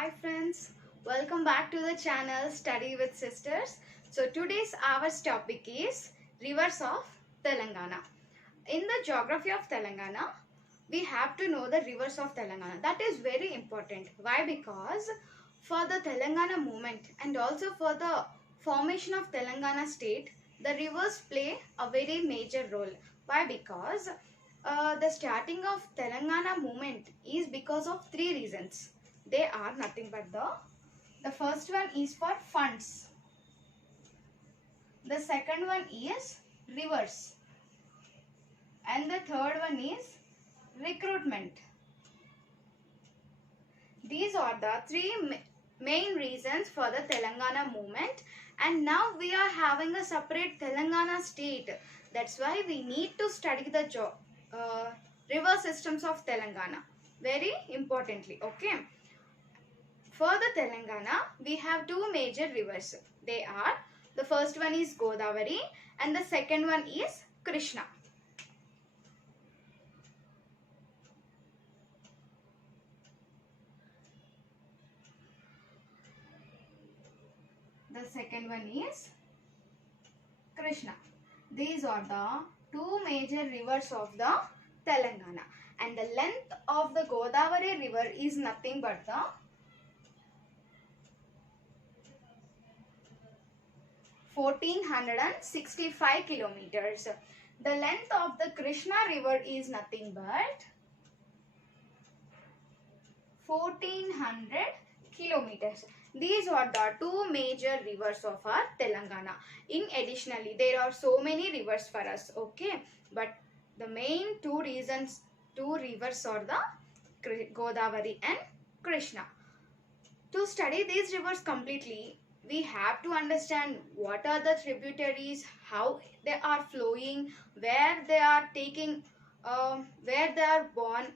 Hi friends, welcome back to the channel Study with Sisters. So today's our topic is rivers of Telangana. In the geography of Telangana, we have to know the rivers of Telangana. That is very important. Why? Because for the Telangana movement and also for the formation of Telangana state, the rivers play a very major role. Why? Because the starting of Telangana movement is because of three reasons. They are nothing but the first one is for funds. The second one is rivers. And the third one is recruitment. These are the three main reasons for the Telangana movement, and now we are having a separate Telangana state. That's why we need to study the river systems of Telangana very importantly. Okay. For the Telangana, we have two major rivers. They are, the first one is Godavari and the second one is Krishna. The second one is Krishna. These are the two major rivers of the Telangana, and the length of the Godavari river is nothing but the 1465 kilometers. The length of the Krishna river is nothing but 1400 kilometers. These are the two major rivers of our Telangana. In additionally, there are so many rivers for us, okay? But the main two rivers are the Godavari and Krishna. To study these rivers completely, we have to understand what are the tributaries, how they are flowing, where they are taking, where they are born.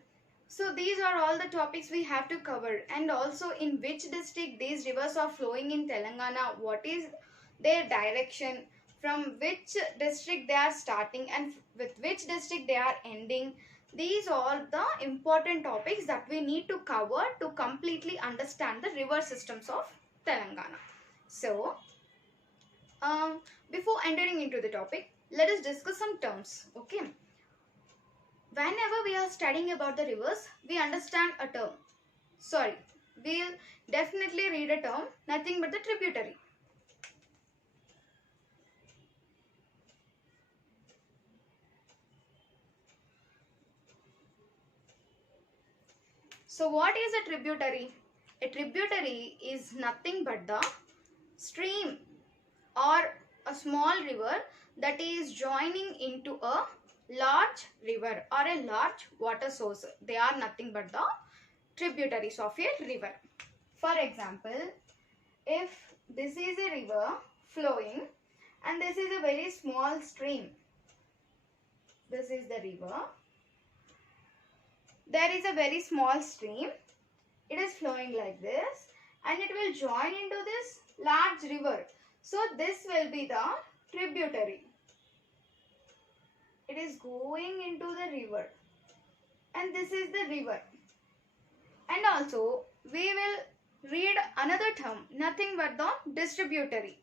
So these are all the topics we have to cover, and also in which district these rivers are flowing in Telangana, what is their direction, from which district they are starting and with which district they are ending. These are the important topics that we need to cover to completely understand the river systems of Telangana. So, before entering into the topic, let us discuss some terms. Okay. Whenever we are studying about the rivers, we understand a term. Sorry, we'll definitely read a term, nothing but the tributary. So what is a tributary? A tributary is nothing but the stream or a small river that is joining into a large river or a large water source. They are nothing but the tributaries of a river. For example, if this is a river flowing and this is a very small stream, this is the river, there is a very small stream, it is flowing like this and it will join into this large river. So this will be the tributary. It is going into the river and this is the river. And also we will read another term, nothing but the distributary.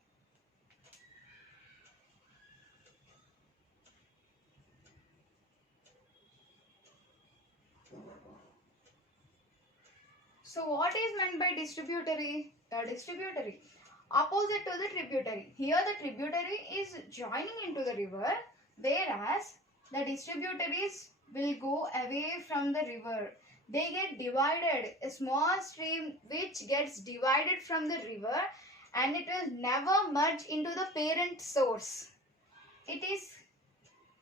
So what is meant by distributary? The distributary, opposite to the tributary. Here the tributary is joining into the river, whereas the distributaries will go away from the river. They get divided. A small stream which gets divided from the river and it will never merge into the parent source. It is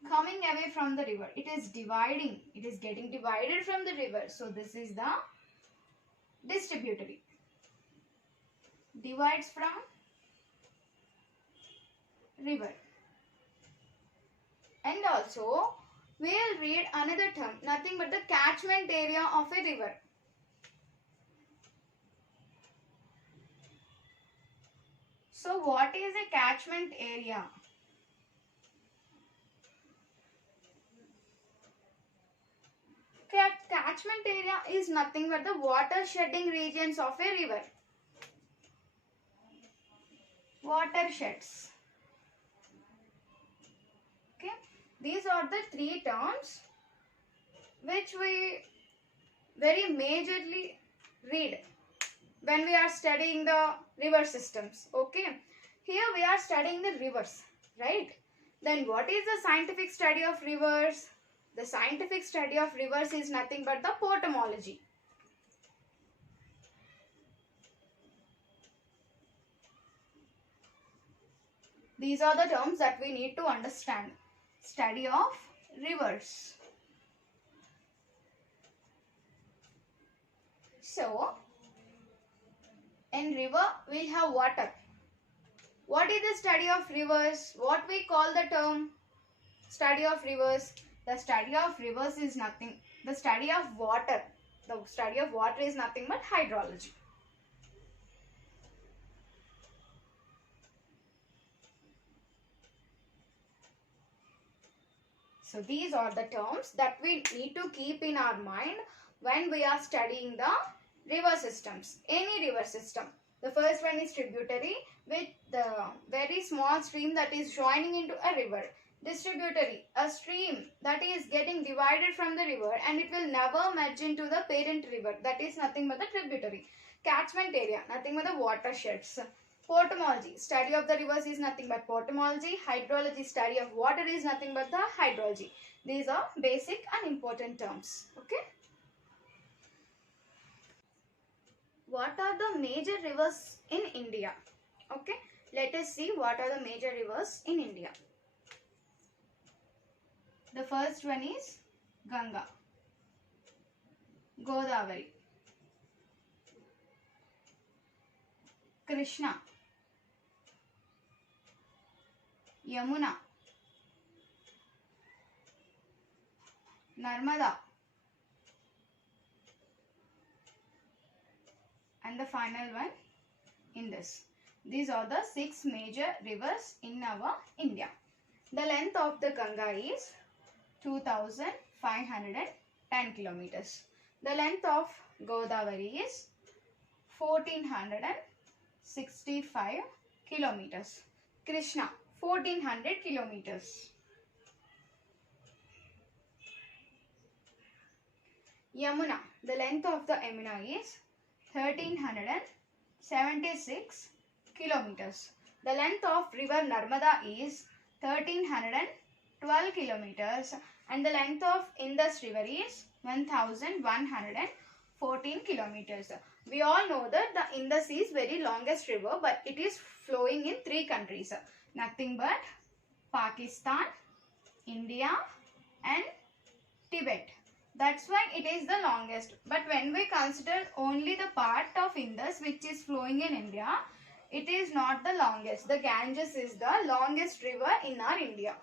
coming away from the river. It is dividing. It is getting divided from the river. So this is the distributary. Divides from river. And also we will read another term, nothing but the catchment area of a river. So what is a catchment area? Catchment area is nothing but the water shedding regions of a river. Watersheds. Okay. These are the three terms which we very majorly read when we are studying the river systems. Okay. Here we are studying the rivers, right? Then what is the scientific study of rivers? The scientific study of rivers is nothing but the portamology. These are the terms that we need to understand. Study of rivers. So, in river we'll have water. What is the study of rivers? What we call the term study of rivers? The study of rivers is nothing. The study of water. The study of water is nothing but hydrology. So these are the terms that we need to keep in our mind when we are studying the river systems. Any river system. The first one is tributary, with the very small stream that is joining into a river. Distributary, a stream that is getting divided from the river and it will never merge into the parent river. That is nothing but the tributary. Catchment area, nothing but the watersheds. Portamology, study of the rivers is nothing but portamology. Hydrology, study of water is nothing but the hydrology. These are basic and important terms. Okay. What are the major rivers in India? Okay. Let us see what are the major rivers in India. The first one is Ganga, Godavari, Krishna, Yamuna, Narmada, and the final one, Indus. These are the 6 major rivers in our India. The length of the Ganga is 2510 kilometers. The length of Godavari is 1465 kilometers. Krishna 1400 kilometers. Yamuna, the length of the Yamuna is 1376 kilometers. The length of river Narmada is 1312 kilometers and the length of Indus river is 1114 kilometers. We all know that the Indus is very longest river, but it is flowing in 3 countries. Nothing but Pakistan, India and Tibet. That's why it is the longest. But when we consider only the part of Indus which is flowing in India, it is not the longest. The Ganges is the longest river in our India.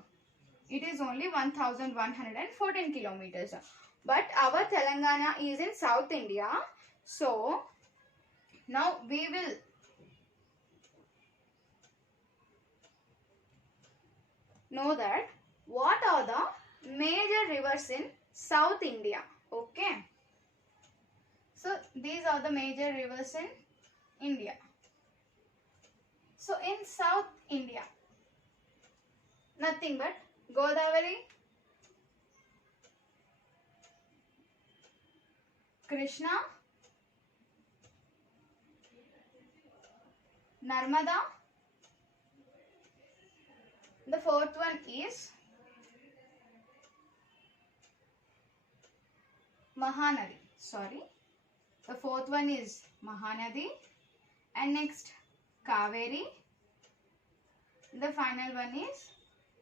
It is only 1114 kilometers. But our Telangana is in South India. So, now we will know that what are the major rivers in South India. Okay. So, these are the major rivers in India. So, in South India, nothing but Godavari, Krishna, Narmada. The fourth one is Mahanadi. The fourth one is Mahanadi. And next Kaveri. The final one is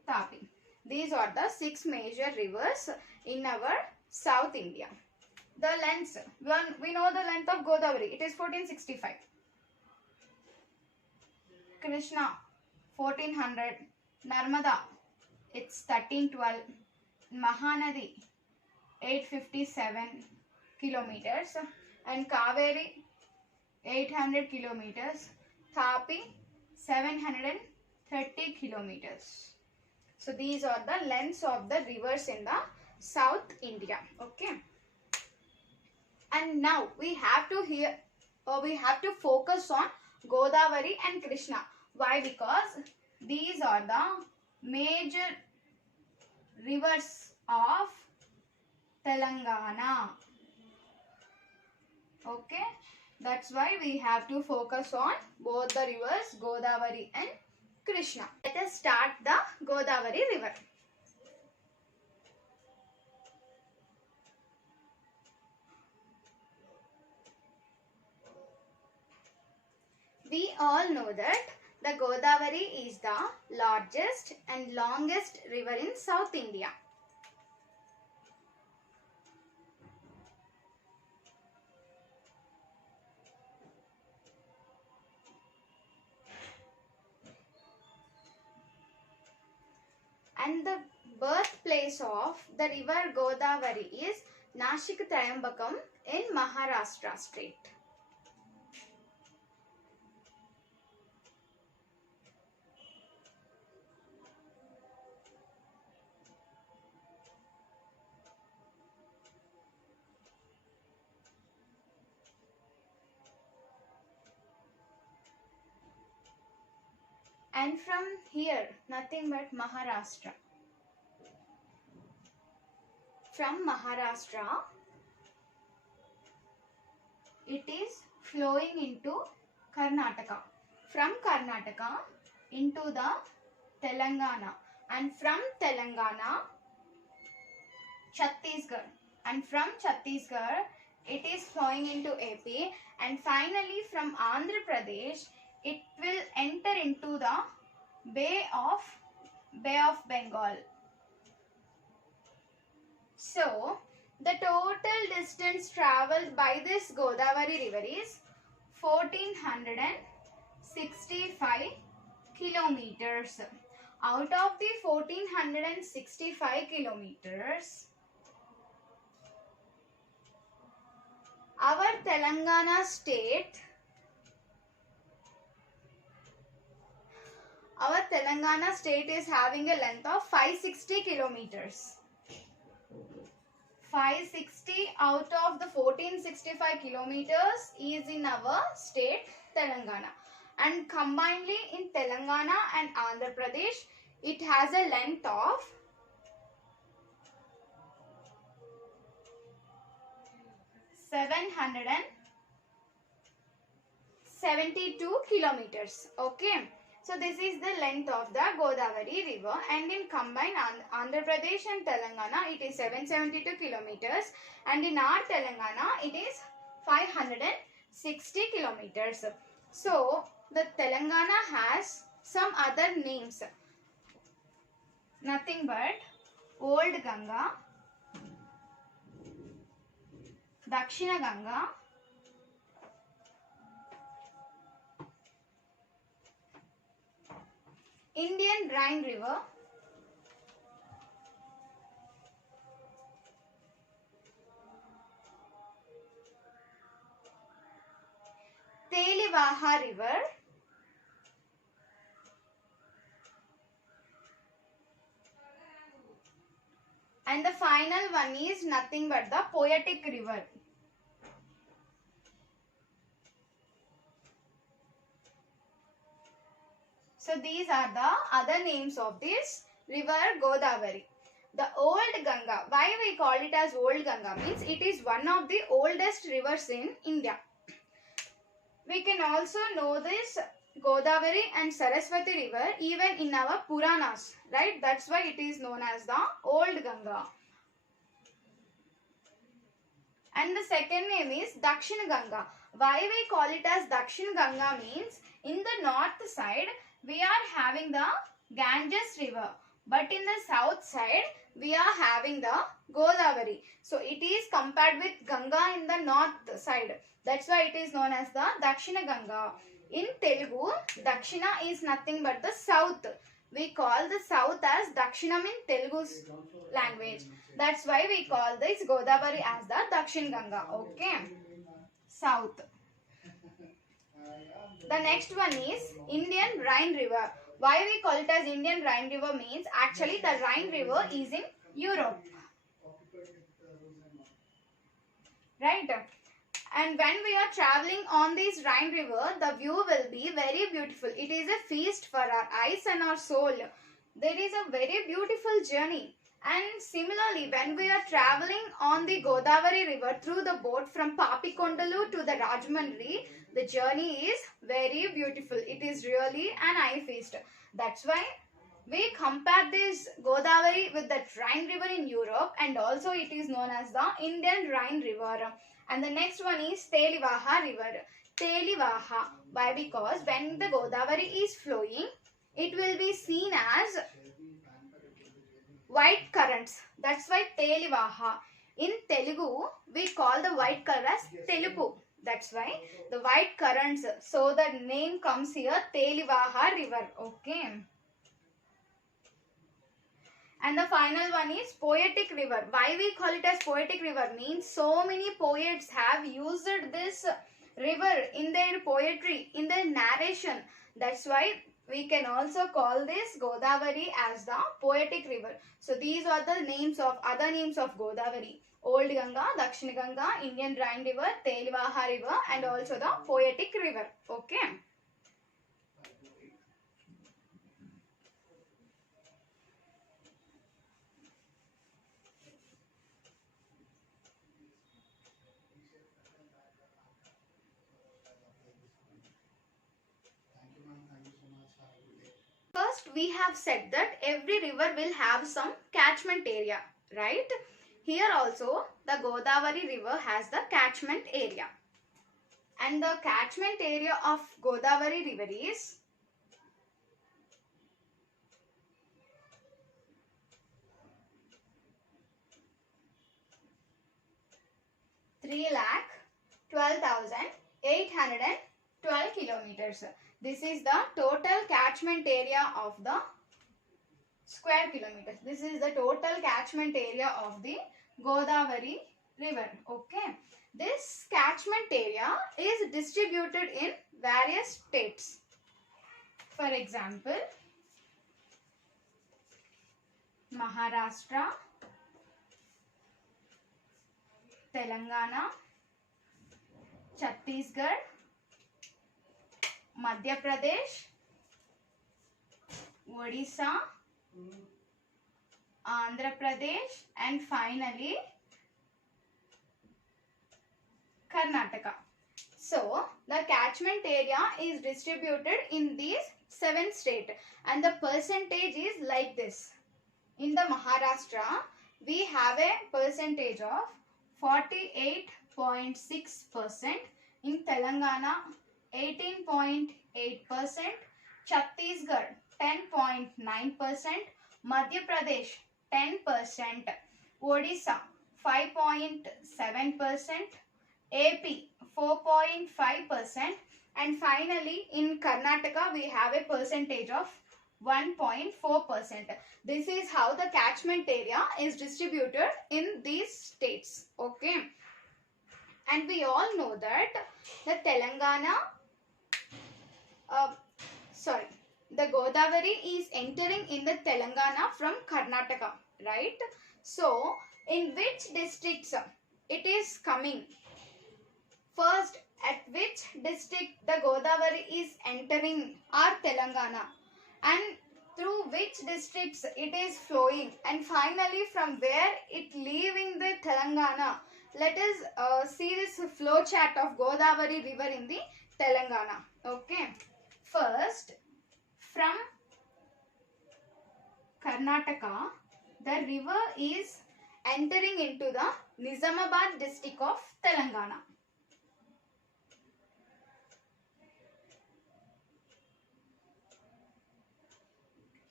Tapi. These are the 6 major rivers in our South India. The lengths, we know the length of Godavari, it is 1465. Krishna 1400. Narmada, it's 1312. Mahanadi 857 kilometers and Kaveri 800 kilometers. Tapi 730 kilometers. So these are the lengths of the rivers in the South India. Okay. And now we have to focus on Godavari and Krishna. Why? Because these are the major rivers of Telangana. Okay, that's why we have to focus on both the rivers Godavari and Krishna. Let us start the Godavari river. We all know that the Godavari is the largest and longest river in South India. And the birthplace of the river Godavari is Nashik Trayambakam in Maharashtra state. And from here, nothing but Maharashtra. From Maharashtra, it is flowing into Karnataka. From Karnataka into the Telangana. And from Telangana, Chhattisgarh. And from Chhattisgarh, it is flowing into AP. And finally, from Andhra Pradesh, it will enter into the Bay of Bengal. So, the total distance travelled by this Godavari river is 1465 kilometers. Out of the 1465 kilometers, our Telangana state is having a length of 560 kilometers. 560 out of the 1465 kilometers is in our state Telangana. And combinedly in Telangana and Andhra Pradesh, it has a length of 772 kilometers. Okay. So this is the length of the Godavari river, and in combined Andhra Pradesh and Telangana it is 772 kilometers, and in our Telangana it is 560 kilometers. So the Telangana has some other names, nothing but Old Ganga, Dakshina Ganga, Indian Rhine River, Telivaha River, and the final one is nothing but the Poetic River. So these are the other names of this river Godavari. The Old Ganga, why we call it as Old Ganga means it is one of the oldest rivers in India. We can also know this Godavari and Saraswati river even in our Puranas, right? That's why it is known as the Old Ganga. And the second name is Dakshin Ganga. Why we call it as Dakshin Ganga means in the north side we are having the Ganges river, but in the south side we are having the Godavari. So it is compared with Ganga in the north side. That's why it is known as the Dakshina Ganga. In Telugu, Dakshina is nothing but the south. We call the south as Dakshinam in Telugu language. That's why we call this Godavari as the Dakshin Ganga. Okay. South. The next one is Indian Rhine River. Why we call it as Indian Rhine River means actually the Rhine River is in Europe. Right? And when we are traveling on this Rhine river, the view will be very beautiful. It is a feast for our eyes and our soul. There is a very beautiful journey. And similarly, when we are traveling on the Godavari river through the boat from Papikondalu to the Rajahmundry, the journey is very beautiful. It is really an eye feast. That's why we compare this Godavari with the Rhine river in Europe, and also it is known as the Indian Rhine river. And the next one is Telivaha river. Telivaha. Why? Because when the Godavari is flowing, it will be seen as white currents. That's why Telivaha. In Telugu, we call the white color as Telupu. That's why the white currents. So the name comes here, Telivaha river. Okay. And the final one is poetic river. Why we call it as poetic river means so many poets have used this river in their poetry, in their narration. That's why we can also call this Godavari as the poetic river. So these are the names of other names of Godavari. Old Ganga, Dakshina Ganga, Indian Rhine river, Telivaha river, and also the poetic river. Okay. First, we have said that every river will have some catchment area, right? Here also, the Godavari river has the catchment area. And the catchment area of Godavari river is 3,12,812 kilometers. This is the total catchment area of the square kilometers. This is the total catchment area of the Godavari river. Okay. This catchment area is distributed in various states. For example, Maharashtra, Telangana, Chhattisgarh, Madhya Pradesh, Odisha, Andhra Pradesh, and finally Karnataka. So the catchment area is distributed in these 7 states, and the percentage is like this. In the Maharashtra, we have a percentage of 48.6%. In Telangana, 18.8%. Chhattisgarh, 10.9%. Madhya Pradesh, 10%. Odisha, 5.7%. AP, 4.5%. And finally, in Karnataka, we have a percentage of 1.4%. This is how the catchment area is distributed in these states. Okay. And we all know that the the Godavari is entering in the Telangana from Karnataka, right? So, in which districts it is coming? First, at which district the Godavari is entering our Telangana, and through which districts it is flowing, and finally from where it leaving the Telangana. Let us see this flow chart of Godavari river in the Telangana. Okay. First, from Karnataka, the river is entering into the Nizamabad district of Telangana.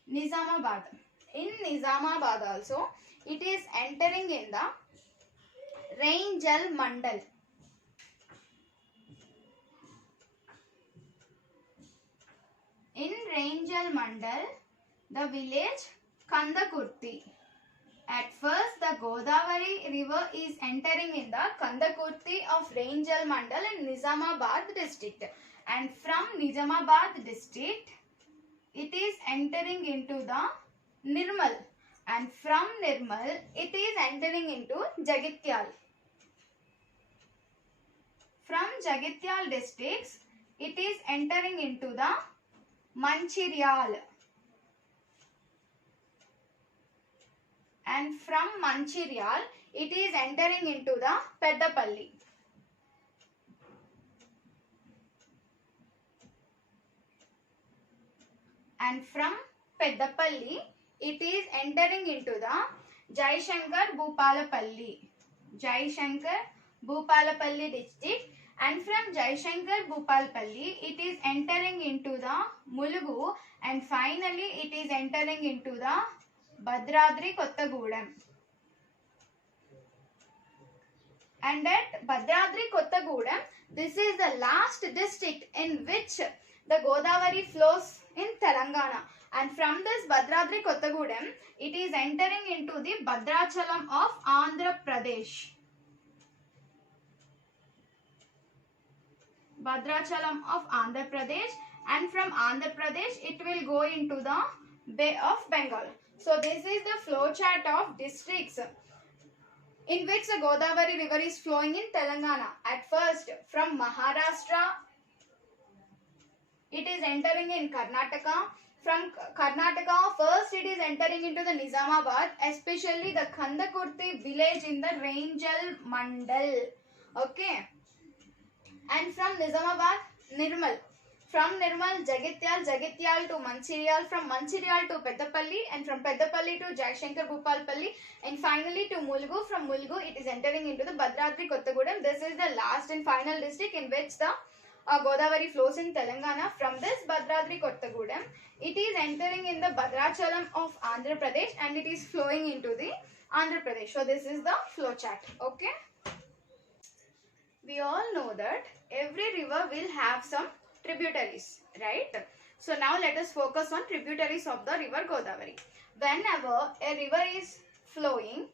Nizamabad. In Nizamabad also, it is entering in the Ranjal Mandal. In Ranjal Mandal, the village Kandakurti. At first, the Godavari river is entering in the Kandakurti of Ranjal Mandal in Nizamabad district. And from Nizamabad district, it is entering into the Nirmal, and from Nirmal it is entering into Jagityal. Jagityal districts, it is entering into the Manchiryal. And from Manchiryal, it is entering into the Peddapalli. And from Peddapalli, it is entering into the Jaishankar Bhupalapalli. Jaishankar Bhupalapalli district. And from Jaishankar Bhupalapalli, it is entering into the Mulugu. And finally, it is entering into the Bhadradri Kottagudem. And at Bhadradri Kottagudem, this is the last district in which the Godavari flows in Telangana. And from this Bhadradri Kottagudem, it is entering into the Bhadrachalam of Andhra Pradesh. Bhadrachalam of Andhra Pradesh, and from Andhra Pradesh it will go into the Bay of Bengal. So this is the flow chart of districts in which the Godavari river is flowing in Telangana. At first, from Maharashtra, it is entering in Karnataka. From Karnataka, first it is entering into the Nizamabad, especially the Kandakurti village in the Ranjal Mandal. Okay. And from Nizamabad, Nirmal. From Nirmal, Jagityal to Manchiryal, from Manchiryal to Peddapalli, and from Peddapalli to Jaishankar Bhupalapalli, and finally to Mulugu. From Mulugu, it is entering into the Bhadradri Kottagudem. This is the last and final district in which the Godavari flows in Telangana. From this Bhadradri Kottagudem, it is entering in the Bhadrachalam of Andhra Pradesh, and it is flowing into the Andhra Pradesh. So this is the flow chart. Okay. We all know that every river will have some tributaries, right? So now let us focus on tributaries of the river Godavari. Whenever a river is flowing,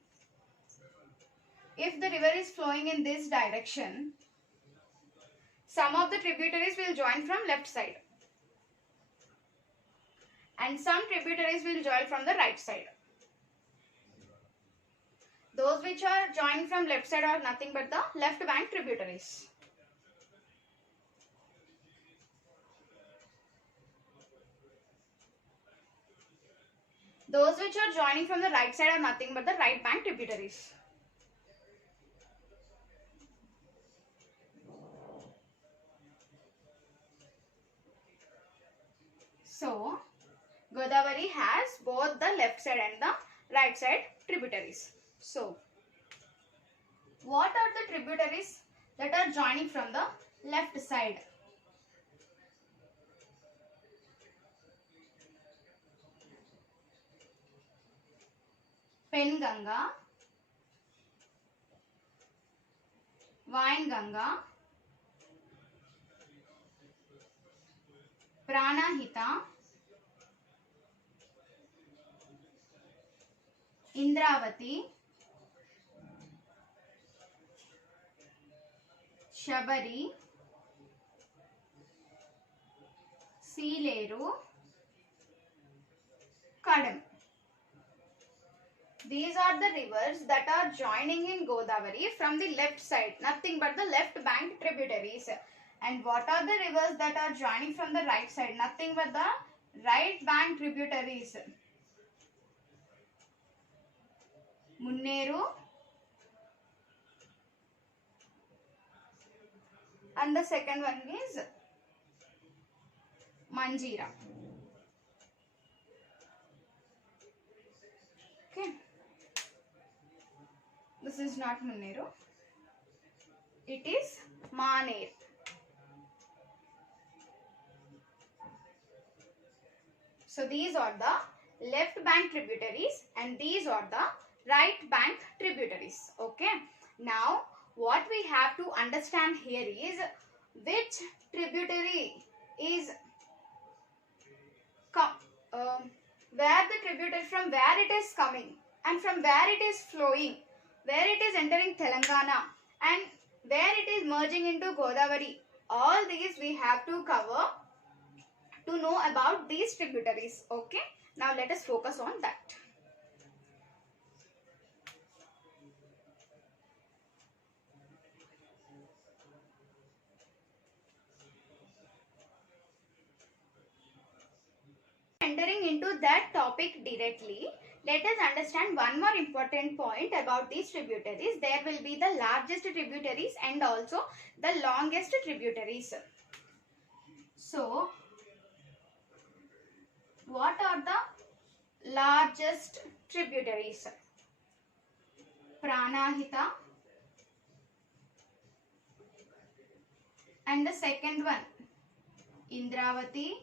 if the river is flowing in this direction, some of the tributaries will join from left side and some tributaries will join from the right side. Those which are joining from left side are nothing but the left bank tributaries. Those which are joining from the right side are nothing but the right bank tributaries. So, Godavari has both the left side and the right side tributaries. So, what are the tributaries that are joining from the left side? Penganga, Vainganga, Pranahita, Indravati, Shabari, Seeleru, Kadam. These are the rivers that are joining in Godavari from the left side, nothing but the left bank tributaries. And what are the rivers that are joining from the right side? Nothing but the right bank tributaries. Munneru and the second one is Manjira. Okay. This is not Munneru. It is Maner. So these are the left bank tributaries and these are the right bank tributaries. Okay. Now what we have to understand here is which tributary is where the tributary, from where it is coming and from where it is flowing, where it is entering Telangana and where it is merging into Godavari. All these we have to cover to know about these tributaries. Okay. Now let us focus on that. that topic directly, let us understand one more important point about these tributaries. There will be the largest tributaries and also the longest tributaries. So, what are the largest tributaries? Pranahita, and the second one Indravati,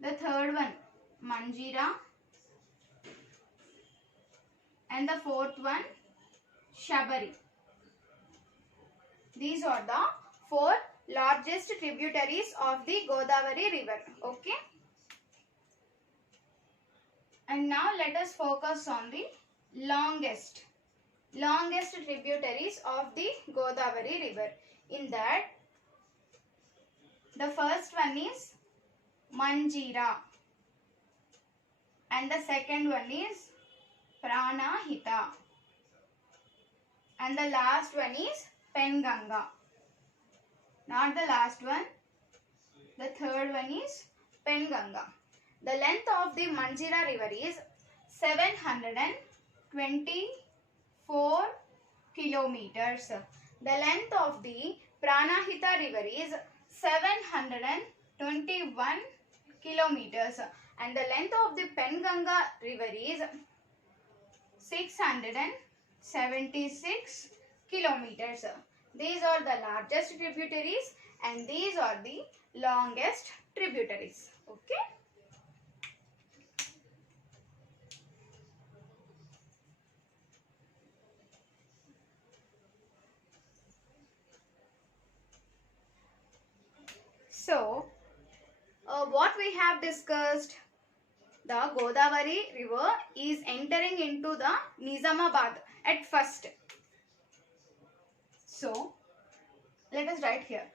the third one Manjira, and the fourth one Shabari. These are the four largest tributaries of the Godavari river. Okay. And now let us focus on the longest tributaries of the Godavari river. In that, the first one is Manjira and the second one is Pranahita and the last one is Penganga. Not the last one, the third one is Penganga. The length of the Manjira river is 724 kilometers. The length of the Pranahita river is 721 kilometers and the length of the Penganga river is 676 kilometers. These are the largest tributaries and these are the longest tributaries. Okay. So, what we have discussed, the Godavari river is entering into the Nizamabad at first. So, let us write here.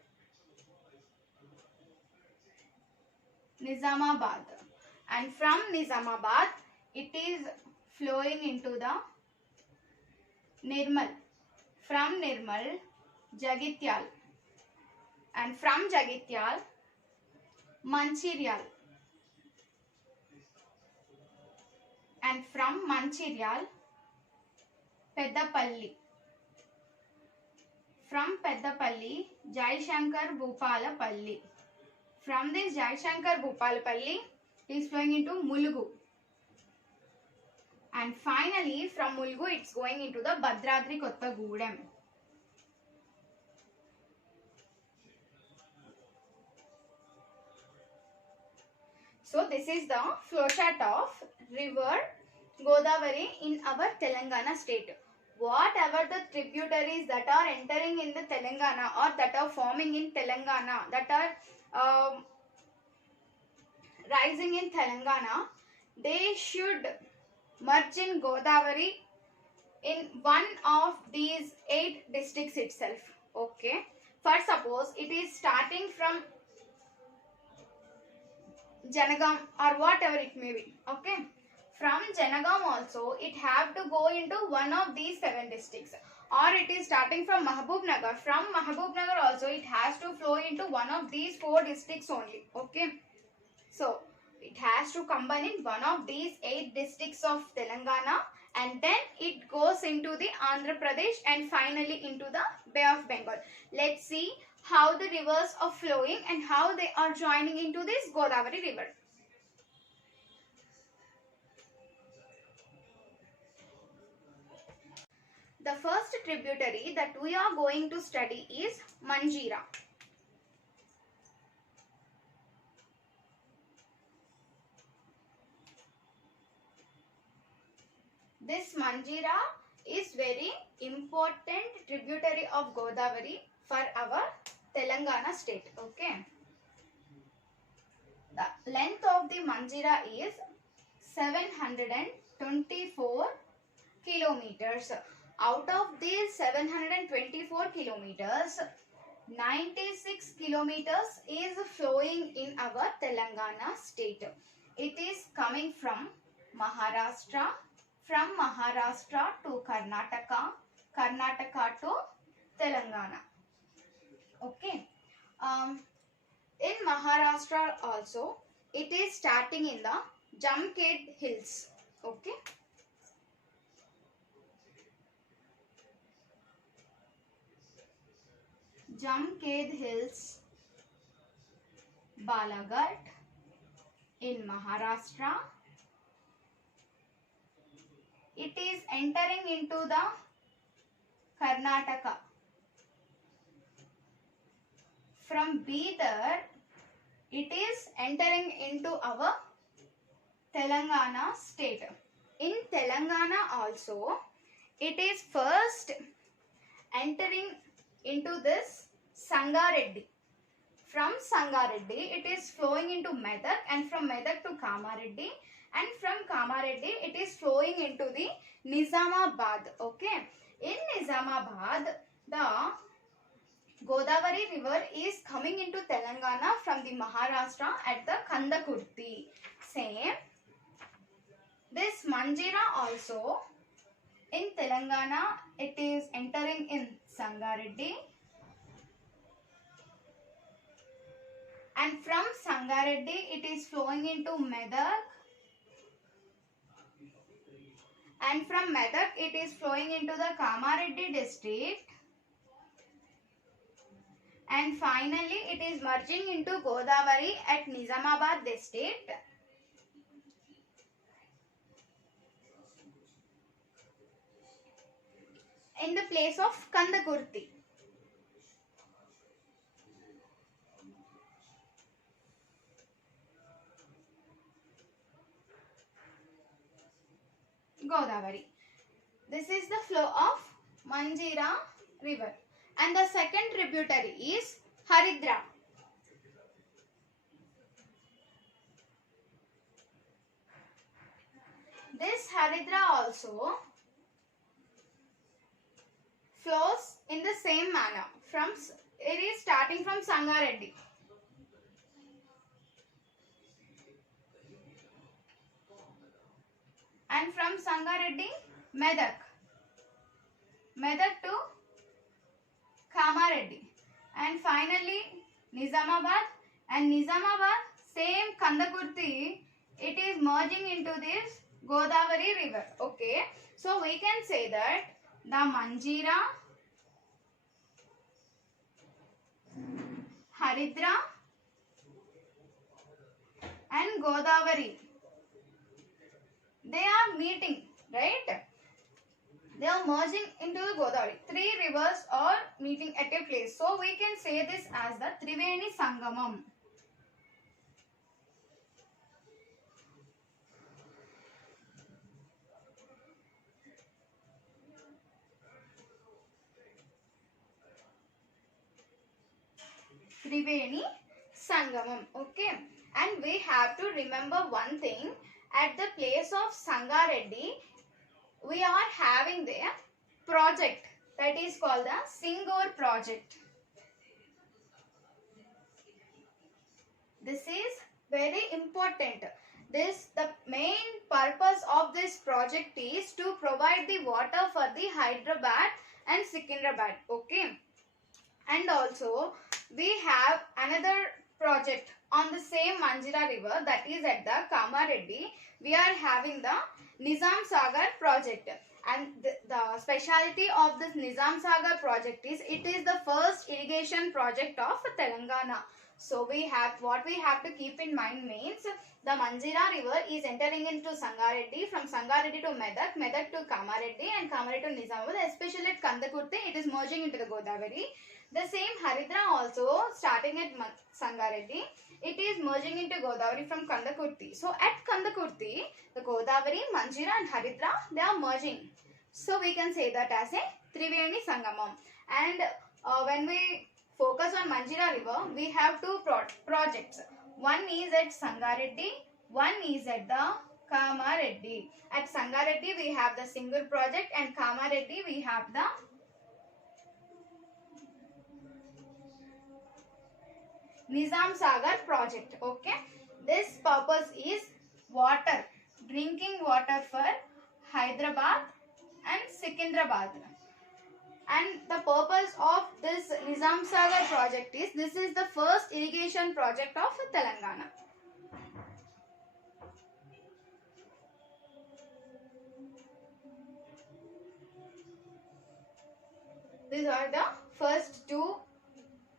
Nizamabad. And from Nizamabad, it is flowing into the Nirmal. From Nirmal, Jagityal. And from Jagityal, Manchiryal. And from Manchiryal, Peddapalli. From Peddapalli, Jaishankar Bhupalapalli. From this Jaishankar Bhupalapalli, it is flowing into Mulugu. And finally, from Mulugu, it is going into the Bhadradri Kottagudem. So, this is the flowchart of river Godavari in our Telangana state. Whatever the tributaries that are entering in the Telangana or that are forming in Telangana, that are rising in Telangana, they should merge in Godavari in one of these 8 districts itself. Okay. For suppose it is starting from Janagam or whatever it may be. Okay. From Janagam also it have to go into one of these 7 districts. Or it is starting from Mahbub Nagar. From Mahbub Nagar also it has to flow into one of these 4 districts only. Okay. So, it has to combine in one of these 8 districts of Telangana and then it goes into the Andhra Pradesh and finally into the Bay of Bengal. Let's see how the rivers are flowing and how they are joining into this Godavari river. The first tributary that we are going to study is Manjira. This Manjira is very important tributary of Godavari for our Telangana state. Okay. The length of the Manjira is 724 kilometers. Out of these 724 kilometers, 96 kilometers is flowing in our Telangana state. It is coming from Maharashtra to Karnataka, Karnataka to Telangana. Okay. In Maharashtra also, it is starting in the Jamkhed Hills. Okay. Jamkhed Hills, Balaghat in Maharashtra. It is entering into the Karnataka. From Bidar, it is entering into our Telangana state. In Telangana also, it is first entering into this Sangareddy. From Sangareddy, it is flowing into Medak, and from Medak to Kamareddy, and from Kamareddy, it is flowing into the Nizamabad. Okay. In Nizamabad, the Godavari river is coming into Telangana from the Maharashtra at the Kandakurti. Same. This Manjira also in Telangana, it is entering in Sangareddy. And from Sangareddy, it is flowing into Medak. And from Medak, it is flowing into the Kamareddy district. And finally, it is merging into Godavari at Nizamabad district. In the place of Kandakurti. Godavari. This is the flow of Manjira river. And the second tributary is Haridra. This Haridra also flows in the same manner. It is starting from Sangareddy. And from Sangareddy, Medak. Medak to Kamareddy. And finally, Nizamabad. And Nizamabad, same Kandakurti, it is merging into this Godavari river. Okay. So we can say that the Manjira, Haridra and Godavari, they are meeting, right? They are merging into the Godavari. Three rivers are meeting at a place. So we can say this as the Triveni Sangamam. Triveni Sangamam. Okay. And we have to remember one thing. At the place of Sangareddy, we are having the project that is called the Singur project. This is very important. The main purpose of this project is to provide the water for the Hyderabad and Secunderabad. Okay. And also we have another project on the same Manjira river, that is at the Kamareddy. We are having the Nizam Sagar project. And the speciality of this Nizam Sagar project is it is the first irrigation project of Telangana. So what we have to keep in mind means the Manjira river is entering into Sangareddy, from Sangareddy to Medak, Medak to Kamareddy, and Kamareddy to Nizamabad. Especially at Kandakurti, it is merging into the Godavari. The same Haridra also starting at Sangareddy, it is merging into Godavari from Kandakurti. So at Kandakurti, the Godavari, Manjira and Haridra, they are merging. So we can say that as a Triveni Sangamam. And when we focus on Manjira river, we have two projects. One is at Sangareddy, one is at the Kamareddy. At Sangareddy, we have the Singur project, and Kamareddy, we have the Nizam Sagar project. Okay. This purpose is water, drinking water for Hyderabad and Secunderabad. And the purpose of this Nizam Sagar project is, this is the first irrigation project of Telangana. These are the first two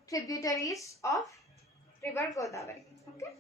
tributaries of river Godavari. Okay.